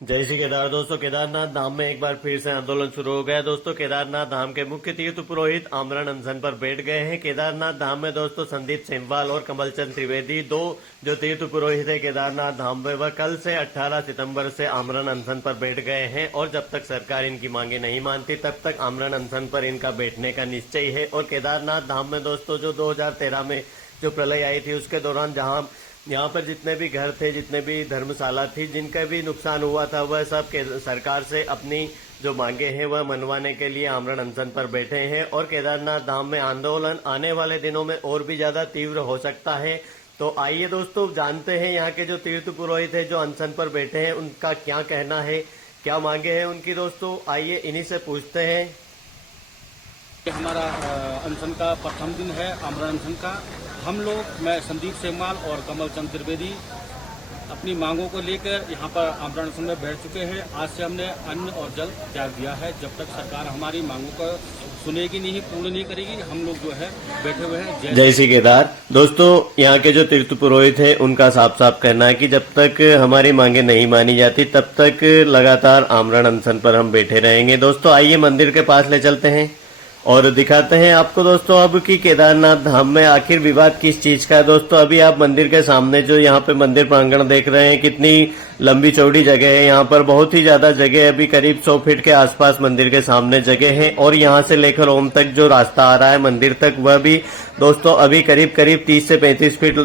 जय श्री केदार। दोस्तों, केदारनाथ धाम में एक बार फिर से आंदोलन शुरू हो गया। दोस्तों, केदारनाथ धाम के मुख्य तीर्थ पुरोहित आमरण अनशन पर बैठ गए हैं। केदारनाथ धाम में दोस्तों संदीप सेमवाल और कमलचंद त्रिवेदी, दो जो तीर्थ पुरोहित है केदारनाथ धाम में, वह कल से 18 सितंबर से आमरण अनशन पर बैठ गए हैं और जब तक सरकार इनकी मांगे नहीं मानती तब तक आमरण अनशन पर इनका बैठने का निश्चय है। और केदारनाथ धाम में दोस्तों जो 2013 में जो प्रलय आई थी उसके दौरान जहां यहाँ पर जितने भी घर थे, जितने भी धर्मशाला थी, जिनका भी नुकसान हुआ था, वह सब सरकार से अपनी जो मांगे हैं वह मनवाने के लिए आमरण अनशन पर बैठे हैं। और केदारनाथ धाम में आंदोलन आने वाले दिनों में और भी ज्यादा तीव्र हो सकता है। तो आइए दोस्तों जानते हैं यहाँ के जो तीर्थ पुरोहित है जो अनशन पर बैठे हैं उनका क्या कहना है, क्या मांगे हैं उनकी। दोस्तों आइए इन्हीं से पूछते हैं। हमारा अनशन का प्रथम दिन है आमरण अनशन का। हम लोग, मैं संदीप सेमवाल और कमलचंद त्रिवेदी, अपनी मांगों को लेकर यहाँ पर आमरण अनशन में बैठ चुके हैं। आज से हमने अन्न और जल त्याग दिया है। जब तक सरकार हमारी मांगों को सुनेगी नहीं, पूर्ण नहीं करेगी, हम लोग जो है बैठे हुए हैं। जय श्री केदार। दोस्तों, यहाँ के जो तीर्थ पुरोहित है उनका साफ साफ कहना है कि जब तक हमारी मांगे नहीं मानी जाती तब तक लगातार आमरण अनशन पर हम बैठे रहेंगे। दोस्तों आइए मंदिर के पास ले चलते हैं और दिखाते हैं आपको दोस्तों अब कि केदारनाथ धाम में आखिर विवाद किस चीज का है। दोस्तों अभी आप मंदिर के सामने जो यहाँ पे मंदिर प्रांगण देख रहे हैं, कितनी लंबी चौड़ी जगह है। यहाँ पर बहुत ही ज्यादा जगह है, अभी करीब 100 फीट के आसपास मंदिर के सामने जगह है। और यहाँ से लेकर ओम तक जो रास्ता आ रहा है मंदिर तक, वह भी दोस्तों अभी करीब 30 से 35 फीट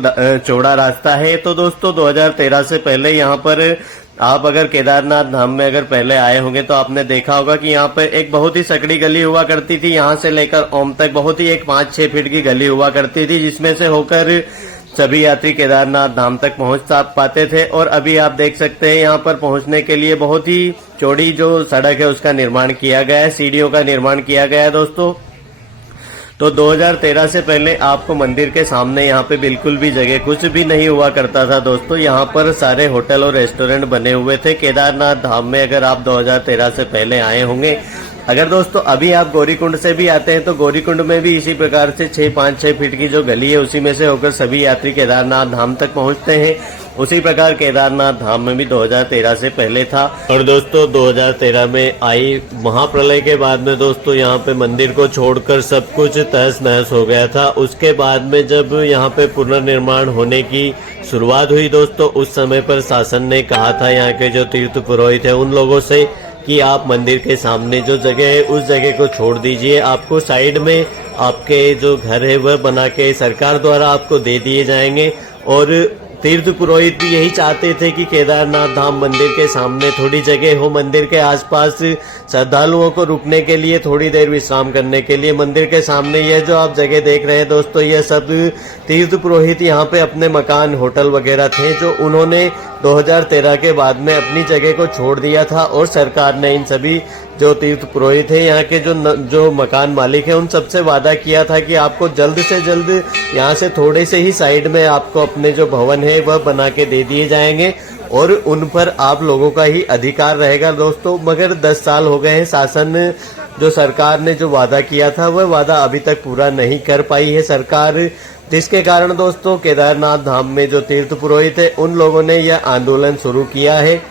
चौड़ा रास्ता है। तो दोस्तों 2013 से पहले यहाँ पर आप अगर केदारनाथ धाम में अगर पहले आए होंगे तो आपने देखा होगा कि यहाँ पर एक बहुत ही सकड़ी गली हुआ करती थी। यहाँ से लेकर ओम तक बहुत ही एक 5-6 फीट की गली हुआ करती थी, जिसमें से होकर सभी यात्री केदारनाथ धाम तक पहुंच पाते थे। और अभी आप देख सकते हैं यहाँ पर पहुंचने के लिए बहुत ही चौड़ी जो सड़क है उसका निर्माण किया गया है, सीढ़ियों का निर्माण किया गया है। दोस्तों तो 2013 से पहले आपको मंदिर के सामने यहाँ पे बिल्कुल भी जगह कुछ भी नहीं हुआ करता था। दोस्तों यहाँ पर सारे होटल और रेस्टोरेंट बने हुए थे केदारनाथ धाम में। अगर आप 2013 से पहले आए होंगे, अगर दोस्तों अभी आप गौरीकुंड से भी आते हैं तो गौरीकुंड में भी इसी प्रकार से 5-6 फीट की जो गली है उसी में से होकर सभी यात्री केदारनाथ धाम तक पहुंचते हैं। उसी प्रकार केदारनाथ धाम में भी 2013 से पहले था। और दोस्तों 2013 में आई महाप्रलय के बाद में दोस्तों यहाँ पे मंदिर को छोड़कर सब कुछ तहस नहस हो गया था। उसके बाद में जब यहाँ पे पुनर्निर्माण होने की शुरुआत हुई दोस्तों, उस समय पर शासन ने कहा था यहाँ के जो तीर्थ पुरोहित है उन लोगों से कि आप मंदिर के सामने जो जगह है उस जगह को छोड़ दीजिए। आपको साइड में आपके जो घर है वह बना के सरकार द्वारा आपको दे दिए जाएंगे। और तीर्थ पुरोहित भी यही चाहते थे कि केदारनाथ धाम मंदिर के सामने थोड़ी जगह हो, मंदिर के आसपास श्रद्धालुओं को रुकने के लिए, थोड़ी देर विश्राम करने के लिए। मंदिर के सामने यह जो आप जगह देख रहे हैं दोस्तों, यह सब तीर्थ पुरोहित यहाँ पे अपने मकान, होटल वगैरह थे जो उन्होंने 2013 के बाद में अपनी जगह को छोड़ दिया था। और सरकार ने इन सभी जो तीर्थ पुरोहित है, यहाँ के जो मकान मालिक है, उन सबसे वादा किया था कि आपको जल्द से जल्द यहाँ से थोड़े से ही साइड में आपको अपने जो भवन है वह बना के दे दिए जाएंगे और उन पर आप लोगों का ही अधिकार रहेगा। दोस्तों मगर 10 साल हो गए हैं, शासन जो सरकार ने जो वादा किया था वह वादा अभी तक पूरा नहीं कर पाई है सरकार, जिसके कारण दोस्तों केदारनाथ धाम में जो तीर्थ पुरोहित है उन लोगों ने यह आंदोलन शुरू किया है।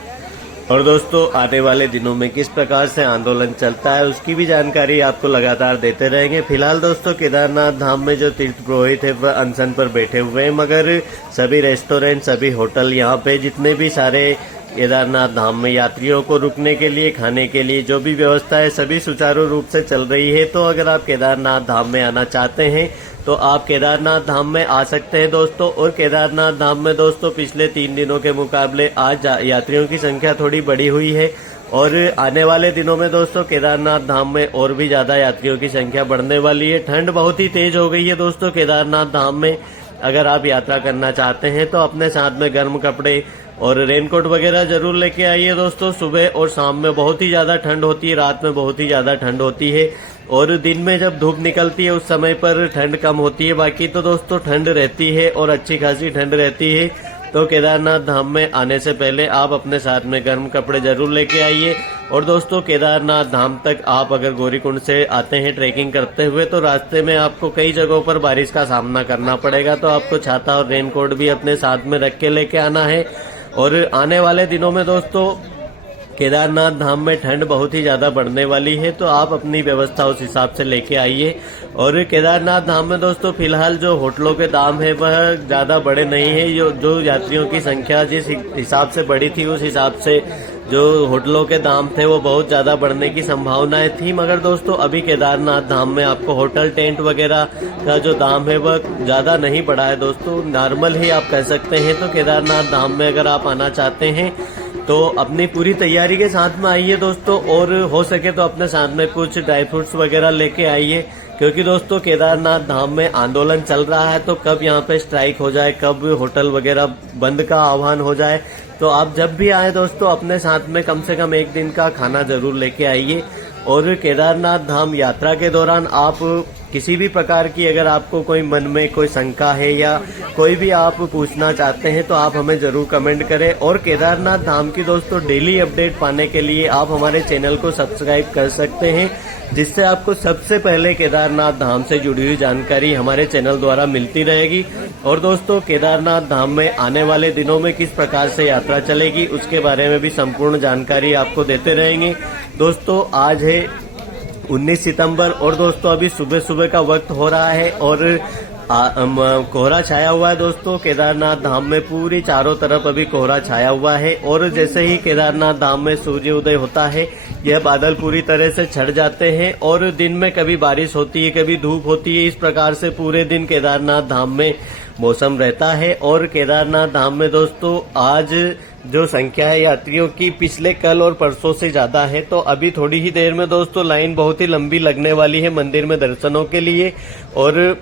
और दोस्तों आने वाले दिनों में किस प्रकार से आंदोलन चलता है उसकी भी जानकारी आपको लगातार देते रहेंगे। फिलहाल दोस्तों केदारनाथ धाम में जो तीर्थ पुरोहित है वह अनशन पर बैठे हुए हैं, मगर सभी रेस्टोरेंट, सभी होटल, यहाँ पे जितने भी सारे केदारनाथ धाम में यात्रियों को रुकने के लिए, खाने के लिए जो भी व्यवस्था है सभी सुचारू रूप से चल रही है। तो अगर आप केदारनाथ धाम में आना चाहते हैं तो आप केदारनाथ धाम में आ सकते हैं दोस्तों। और केदारनाथ धाम में दोस्तों पिछले 3 दिनों के मुकाबले आज यात्रियों की संख्या थोड़ी बढ़ी हुई है और आने वाले दिनों में दोस्तों केदारनाथ धाम में और भी ज्यादा यात्रियों की संख्या बढ़ने वाली है। ठंड बहुत ही तेज हो गई है दोस्तों केदारनाथ धाम में। अगर आप यात्रा करना चाहते हैं तो अपने साथ में गर्म कपड़े और रेनकोट वगैरह जरूर लेके आइए दोस्तों। सुबह और शाम में बहुत ही ज्यादा ठंड होती है, रात में बहुत ही ज्यादा ठंड होती है और दिन में जब धूप निकलती है उस समय पर ठंड कम होती है। बाकी तो दोस्तों ठंड रहती है और अच्छी खासी ठंड रहती है। तो केदारनाथ धाम में आने से पहले आप अपने साथ में गर्म कपड़े जरूर लेके आइए। और दोस्तों केदारनाथ धाम तक आप अगर गौरीकुंड से आते हैं ट्रैकिंग करते हुए तो रास्ते में आपको कई जगहों पर बारिश का सामना करना पड़ेगा, तो आपको छाता और रेनकोट भी अपने साथ में रख के लेके आना है। और आने वाले दिनों में दोस्तों केदारनाथ धाम में ठंड बहुत ही ज्यादा बढ़ने वाली है, तो आप अपनी व्यवस्था उस हिसाब से लेके आइए। और केदारनाथ धाम में दोस्तों फिलहाल जो होटलों के दाम है वह ज्यादा बड़े नहीं है। जो यात्रियों की संख्या जिस हिसाब से बढ़ी थी उस हिसाब से जो होटलों के दाम थे वो बहुत ज्यादा बढ़ने की संभावनाएं थी। मगर दोस्तों अभी केदारनाथ धाम में आपको होटल टेंट वगैरह का जो दाम है वह ज्यादा नहीं बढ़ा है दोस्तों, नॉर्मल ही आप कह सकते हैं। तो केदारनाथ धाम में अगर आप आना चाहते हैं तो अपनी पूरी तैयारी के साथ में आइए दोस्तों, और हो सके तो अपने साथ में कुछ ड्राई फ्रूट्स वगैरह लेके आइए, क्योंकि दोस्तों केदारनाथ धाम में आंदोलन चल रहा है। तो कब यहाँ पे स्ट्राइक हो जाए, कब होटल वगैरह बंद का आह्वान हो जाए, तो आप जब भी आए दोस्तों अपने साथ में कम से कम एक दिन का खाना जरूर लेके आइए। और केदारनाथ धाम यात्रा के दौरान आप किसी भी प्रकार की अगर आपको कोई मन में कोई शंका है या कोई भी आप पूछना चाहते हैं तो आप हमें जरूर कमेंट करें। और केदारनाथ धाम की दोस्तों डेली अपडेट पाने के लिए आप हमारे चैनल को सब्सक्राइब कर सकते हैं, जिससे आपको सबसे पहले केदारनाथ धाम से जुड़ी हुई जानकारी हमारे चैनल द्वारा मिलती रहेगी। और दोस्तों केदारनाथ धाम में आने वाले दिनों में किस प्रकार से यात्रा चलेगी उसके बारे में भी संपूर्ण जानकारी आपको देते रहेंगे। दोस्तों आज है 19 सितंबर और दोस्तों अभी सुबह सुबह का वक्त हो रहा है और कोहरा छाया हुआ है दोस्तों। केदारनाथ धाम में पूरी चारों तरफ अभी कोहरा छाया हुआ है, और जैसे ही केदारनाथ धाम में सूर्य उदय होता है यह बादल पूरी तरह से छट जाते हैं, और दिन में कभी बारिश होती है कभी धूप होती है। इस प्रकार से पूरे दिन केदारनाथ धाम में मौसम रहता है। और केदारनाथ धाम में दोस्तों आज जो संख्या है यात्रियों की पिछले कल और परसों से ज्यादा है, तो अभी थोड़ी ही देर में दोस्तों लाइन बहुत ही लंबी लगने वाली है मंदिर में दर्शनों के लिए। और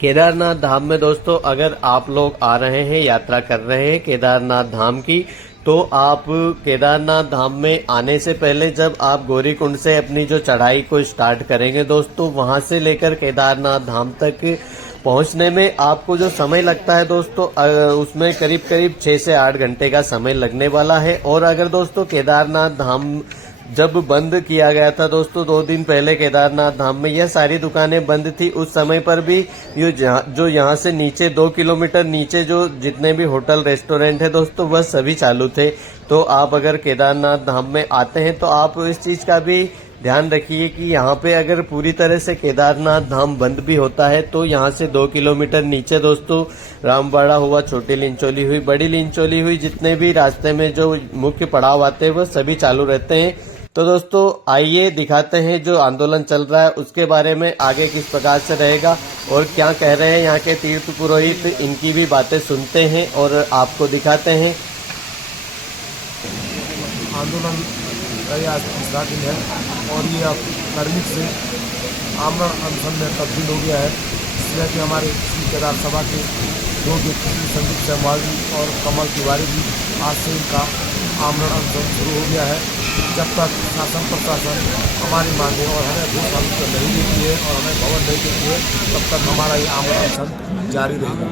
केदारनाथ धाम में दोस्तों अगर आप लोग आ रहे हैं, यात्रा कर रहे हैं केदारनाथ धाम की, तो आप केदारनाथ धाम में आने से पहले जब आप गौरीकुंड से अपनी जो चढ़ाई को स्टार्ट करेंगे दोस्तों, वहां से लेकर केदारनाथ धाम तक पहुंचने में आपको जो समय लगता है दोस्तों उसमें करीब करीब 6 से 8 घंटे का समय लगने वाला है। और अगर दोस्तों केदारनाथ धाम जब बंद किया गया था दोस्तों 2 दिन पहले केदारनाथ धाम में यह सारी दुकानें बंद थी, उस समय पर भी जो यहाँ से नीचे 2 किलोमीटर नीचे जो जितने भी होटल रेस्टोरेंट है दोस्तों वह सभी चालू थे। तो आप अगर केदारनाथ धाम में आते हैं तो आप इस चीज का भी ध्यान रखिए कि यहाँ पे अगर पूरी तरह से केदारनाथ धाम बंद भी होता है तो यहाँ से 2 किलोमीटर नीचे दोस्तों रामबाड़ा हुआ, छोटी लिंचोली हुई, बड़ी लिंचोली हुई, जितने भी रास्ते में जो मुख्य पड़ाव आते हैं वह सभी चालू रहते हैं। तो दोस्तों आइए दिखाते हैं जो आंदोलन चल रहा है उसके बारे में आगे किस प्रकार से रहेगा और क्या कह रहे हैं यहाँ के तीर्थ पुरोहित, इनकी भी बातें सुनते हैं और आपको दिखाते हैं। आंदोलन का स्टार्टिंग है और ये अब कार्मिक से आमरण अनशन में तब्दील हो गया है, इसलिए कि हमारे श्री केदार सभा के 2 व्यक्ति संदीप सेमवाल जी और कमल तिवारी जी आज से इनका आमरण अनशन शुरू हो गया है। जब तक शासन प्रशासन हमारी मांगे और हमें 2 साल नहीं देती है और हमें भवन नहीं देती है तब तक हमारा ये आमरण अनशन जारी रहेगा।